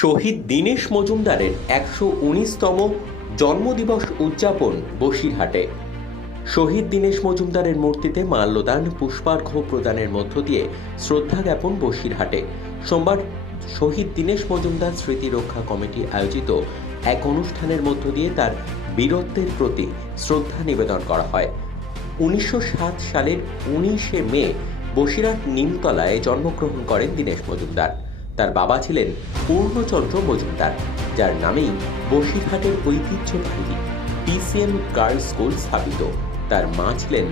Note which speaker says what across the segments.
Speaker 1: শহীদ দীনেশ মজুমদারের একশো উনিশতম জন্মদিবস উদযাপন বসিরহাটে। শহীদ দীনেশ মজুমদারের মূর্তিতে মাল্যদান, পুষ্পার্ঘ্য প্রদানের মধ্য দিয়ে শ্রদ্ধা জ্ঞাপন বসিরহাটে। সোমবার শহীদ দীনেশ মজুমদার স্মৃতি রক্ষা কমিটি আয়োজিত এক অনুষ্ঠানের মধ্য দিয়ে তার বীরত্বের প্রতি শ্রদ্ধা নিবেদন করা হয়। উনিশশো সাত সালের উনিশে মে বসিরহাট নিমতলায় জন্মগ্রহণ করেন দীনেশ মজুমদার। তার বাবা ছিলেন পূর্ণচন্দ্র মজুমদার, যার নামেই বসিরহাটের ঐতিহ্যবাহী পিসিএম গার্লস স্কুল স্থাপিত। তার মা ছিলেন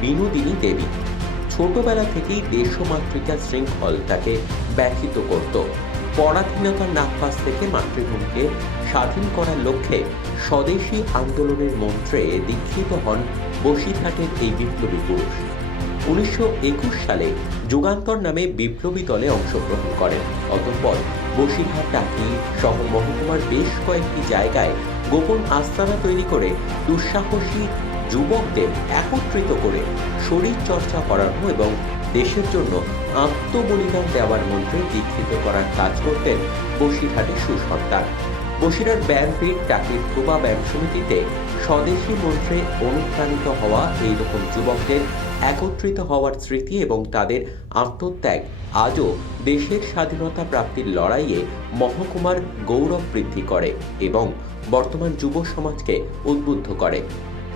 Speaker 1: বিনোদিনী দেবী। ছোটবেলা থেকেই দেশমাতৃকা শৃঙ্খল তাকে ব্যথিত করত। পরাধীনতার নাগপাস থেকে মাতৃভূমিকে স্বাধীন করার লক্ষ্যে স্বদেশী আন্দোলনের মন্ত্রে দীক্ষিত হন বসিরহাটের এই বিপ্লবী পুরুষ। উনিশশো একুশ সালে যুগান্তর নামে বিপ্লবী দলে অংশগ্রহণ করেন। অতঃপর বসিরহাট টাকি সহ মহকুমার বেশ কয়েকটি জায়গায় গোপন আস্তানা তৈরি করে দুঃসাহসী যুবকদের একত্রিত করে শরীর চর্চা করানো এবং দেশের জন্য আত্মবলিদান দেওয়ার মন্ত্রে দীক্ষিত করার কাজ করতেন বসিরহাটের সুসন্তান। বসিরহাট ব্যায়ামপীঠ টাকির প্রভা ব্যায়াম সমিতিতে স্বদেশী মন্ত্রে অনুপ্রাণিত হওয়া এইরকম যুবকদের একত্রিত হওয়ার স্মৃতি এবং তাদের আত্মত্যাগ আজও দেশের স্বাধীনতা প্রাপ্তির লড়াইয়ে মহকুমার গৌরব বৃদ্ধি করে এবং বর্তমান যুব সমাজকে উদ্বুদ্ধ করে।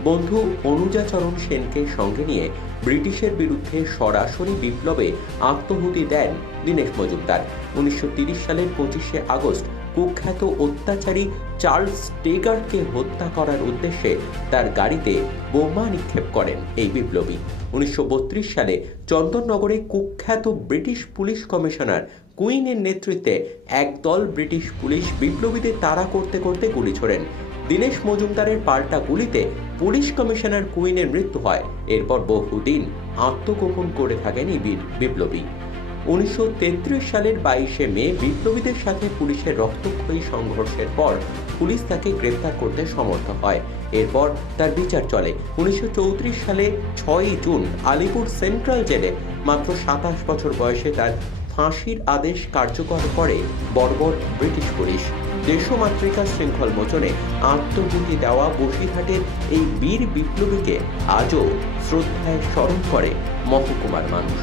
Speaker 1: বন্ধু অনুজাচরণ সেনকে সঙ্গে নিয়ে ব্রিটিশের বিরুদ্ধে সরাসরি বিপ্লবে আত্মহুতি দেন দীনেশ মজুমদার। উনিশশো সালের পঁচিশে আগস্ট কুখ্যাত অত্যাচারী চার্লস টেগারকে হত্যা করার উদ্দেশ্যে তার গাড়িতে বোমা নিক্ষেপ করেন এই বিপ্লবী। উনিশশো বত্রিশ সালে চন্দননগরে কুখ্যাত ব্রিটিশ পুলিশ কমিশনার কুইনের নেতৃত্বে একদল ব্রিটিশ পুলিশ বিপ্লবীদের তাড়া করতে করতে গুলি ছোড়েন। দীনেশ মজুমদারের পাল্টা গুলিতে পুলিশ কমিশনার কুইনের মৃত্যু হয়। এরপর বহুদিন আত্মগোপন করে থাকেন এই বীর বিপ্লবী। উনিশশো তেত্রিশ সালের বাইশে মে বিপ্লবীদের সাথে পুলিশের রক্তক্ষয়ী সংঘর্ষের পর পুলিশ তাকে গ্রেপ্তার করতে সমর্থ হয়। এরপর তার বিচার চলে। উনিশশো সালে ছয়ই জুন আলিপুর সেন্ট্রাল জেলে মাত্র সাতাশ বছর বয়সে তার ফাঁসির আদেশ কার্যকর করে বর্বর ব্রিটিশ পুলিশ। দেশমাতৃকা শৃঙ্খল মোচনে আত্মহুতি দেওয়া বসিরহাটের এই বীর বিপ্লবীকে আজও শ্রদ্ধায় স্মরণ করে মহকুমার মানুষ।